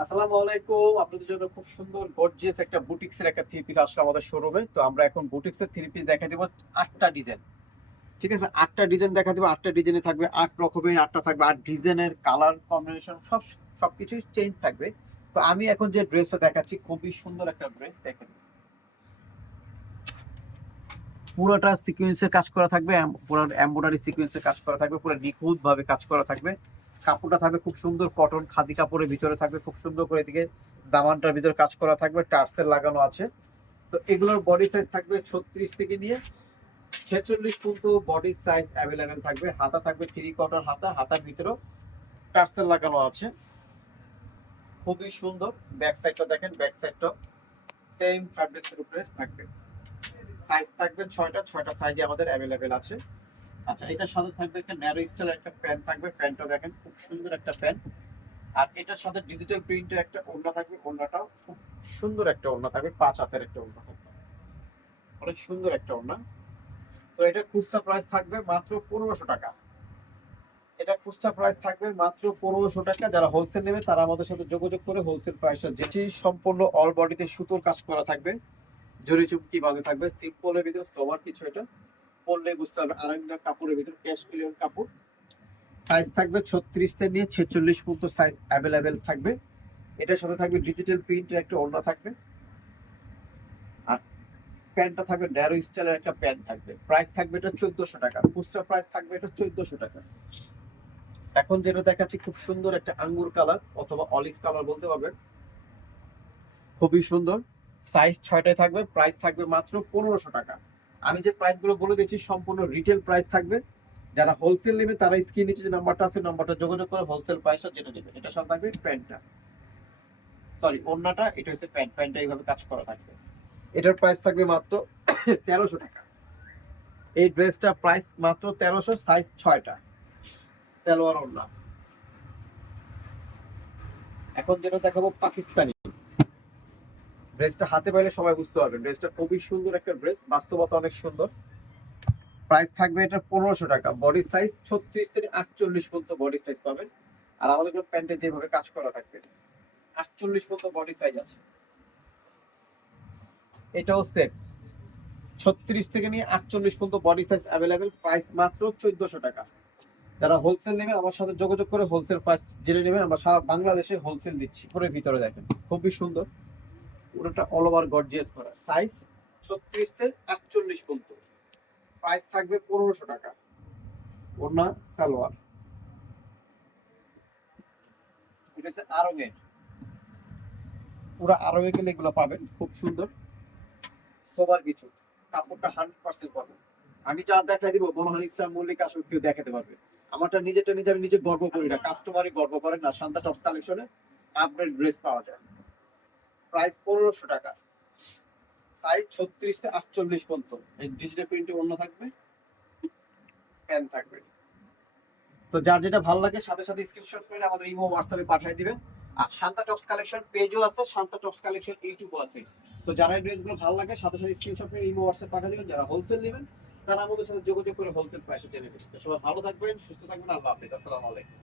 আসসালামু আলাইকুম। আপনাদের জন্য খুব সুন্দর গর্জিয়াস একটা বুটিক্সের একটা থ্রি পিস আসলে আমাদের শোরুমে। তো আমরা এখন বুটিক্সের থ্রি পিস দেখা দিব 8টা ডিজাইন। ঠিক আছে, 8টা ডিজাইন দেখা দিব। 8টা ডিজাইনে থাকবে 8 রকমের, 8টা থাকবে 8 ডিজাইনের কালার কম্বিনেশন, সবকিছুই চেঞ্জ থাকবে। তো আমি এখন যে ড্রেসটা দেখাচ্ছি খুবই সুন্দর একটা ড্রেস। দেখেন, পুরোটা সিকোয়েন্সের কাজ করা থাকবে, পুরো এমব্রয়ডারি সিকোয়েন্সের কাজ করা থাকবে, পুরো নিখুঁত ভাবে কাজ করা থাকবে। কাপড়টা থাকবে খুব সুন্দর কটন খাদি কাপড়ের ভিতরে থাকবে, খুব সুন্দর করে এদিকে দামানটার ভিতরে কাজ করা থাকবে, টার্সেল লাগানো আছে। তো এগুলোর বডি সাইজ থাকবে 36 থেকে নিয়ে 46 পর্যন্ত বডি সাইজ অ্যাভেলেবেল থাকবে। হাতা থাকবে থ্রি কোয়ার্টার হাতা, হাতার ভিতরেও টার্সেল লাগানো আছে, খুবই সুন্দর। ব্যাক সাইডটা দেখেন, ব্যাক সাইডটা সেম ফ্যাব্রিক্সের উপরে থাকবে। সাইজ থাকবে 6টা, 6টা সাইজে আমাদের অ্যাভেলেবেল আছে। আচ্ছা, এটার সাথে থাকবে একটা ন্যারো স্টাইলের একটা প্যান্ট থাকবে, প্যান্টটা দেখেন খুব সুন্দর একটা প্যান্ট। আর এটার সাথে ডিজিটাল প্রিন্টের একটা ওড়না থাকবে, ওড়নাটাও খুব সুন্দর একটা ওড়না থাকবে, 5 হাতের একটা ওড়না থাকবে, অনেক সুন্দর একটা ওড়না। তো এটা খুচরা প্রাইস থাকবে মাত্র 1500 টাকা। এটা খুচরা প্রাইস থাকবে মাত্র 1500 টাকা। যারা হোলসেল নেবে তারা আমাদের সাথে যোগাযোগ করে হোলসেল প্রাইসটা, যেটি সম্পূর্ণ অল বডিতে সুতোর কাজ করা থাকবে, জরি চুমকি বাঁধে থাকবে, সিম্পলের ভিতরে সবার কিছু। এটা পরলে বুঝতে হবে আরামদায়ক কাপড়ের ভিতরে, ক্যাশ মিলিয়ন কাপড়। সাইজ থাকবে 36 থেকে নিয়ে 46 পর্যন্ত সাইজ অ্যাভেলেবেল থাকবে। এটার সাথে থাকবে ডিজিটাল প্রিন্টের একটা ওড়না থাকবে। আর প্যান্টটা থাকবে ন্যারো স্টাইলের একটা প্যান্ট থাকবে। প্রাইস থাকবে এটা 1400 টাকা, খুচরা প্রাইস থাকবে এটা 1400 টাকা। এখন যেটা দেখাচ্ছি খুব সুন্দর একটা আঙ্গুর কালার অথবা অলিভ কালার বলতে পারবেন, খুবই সুন্দর। সাইজ 6টায় থাকবে, প্রাইস থাকবে মাত্র 1500 টাকা। আমি যে প্রাইস গুলো বলে দিচ্ছি সম্পূর্ণ রিটেল প্রাইস থাকবে। যারা হোলসেল নেবে তারা স্ক্রিন নিচে যে নাম্বারটা আছে নাম্বারটা যোগাযোগ করে হোলসেল প্রাইসটা জেনে নেবে। এটা সাথে থাকবে প্যান্টটা, সরি ওড়নাটা, এটা হচ্ছে প্যান্ট, প্যান্টটা এইভাবে কাজ করা থাকবে। এটার প্রাইস থাকবে মাত্র 1300 টাকা। এই ড্রেসটা প্রাইস মাত্র 1300, সাইজ 6টা, সালোয়ার ওড়না। এখন যেটা দেখাবো পাকিস্তানি ড্রেসটা, হাতে পাইলে সবাই বুঝতে পারবেন ড্রেসটা খুবই সুন্দর একটা ড্রেস, বাস্তবতা অনেক সুন্দর। প্রাইস থাকবে এটা 1500 টাকা। বডি সাইজ 36 থেকে 48 পর্যন্ত বডি সাইজ পাবেন। আর আমাদের প্যান্টে যেভাবে কাজ করা থাকবে 48 পর্যন্ত বডি সাইজ আছে। এটাও সেম 36 থেকে নিয়ে 48 পর্যন্ত বডি সাইজ অ্যাভেলেবেল। প্রাইস মাত্র 1400 টাকা। যারা হোলসেল নেবে আমার সাথে যোগাযোগ করে হোলসেল প্রাইস জেনে নেবেন। আমরা সারা বাংলাদেশে হোলসেল দিচ্ছি। পুরো ভিতরে দেখেন খুবই সুন্দর, পুরোটা অল ওভার গর্জিয়াস করা। সাইজ 36 থেকে 48 পর্যন্ত। প্রাইস থাকবে 1500 টাকা। ওড়না সালোয়ার, এটা হচ্ছে আরঙের, পুরো আরঙে গেলে এগুলো পাবেন, খুব সুন্দর সোবার কিছু। কাপড়টা 100% পাবেন। আমি যা দেখাই দিব মনোহর ইসলাম মল্লিক আসলে কেউ দেখাতে পারবে। আমারটা নিজেরটা নিজে আমি নিজে গর্ব করি না, কাস্টমারই গর্ব করে না। শান্তা টপস কালেকশনে আপডেট ড্রেস পাওয়া যায়। প্রাইস 1500 টাকা। সাইজ 36 থেকে 48 পর্যন্ত। এই ডিজিটাল প্রিন্টে অন্য থাকবে, প্যান থাকবে। তো যার যেটা ভালো লাগে সাথে সাথে স্ক্রিনশট করে আমাদের ইমো হোয়াটসঅ্যাপে পাঠিয়ে দিবেন। আর শান্তা টপস কালেকশন পেজও আছে, শান্তা টপস কালেকশন ইউটিউবও আছে। তো যারা এই ড্রেসগুলো ভালো লাগে সাথে সাথে স্ক্রিনশট করে ইমো হোয়াটসঅ্যাপ পাঠিয়ে দিবেন। যারা হোলসেল নেবেন তারা আমাদের সাথে যোগাযোগ করে হোলসেল প্রাইসে জেনে নেবেন। তো সবাই ভালো থাকবেন, সুস্থ থাকবেন। আল্লাহ হাফেজ, আসসালামু আলাইকুম।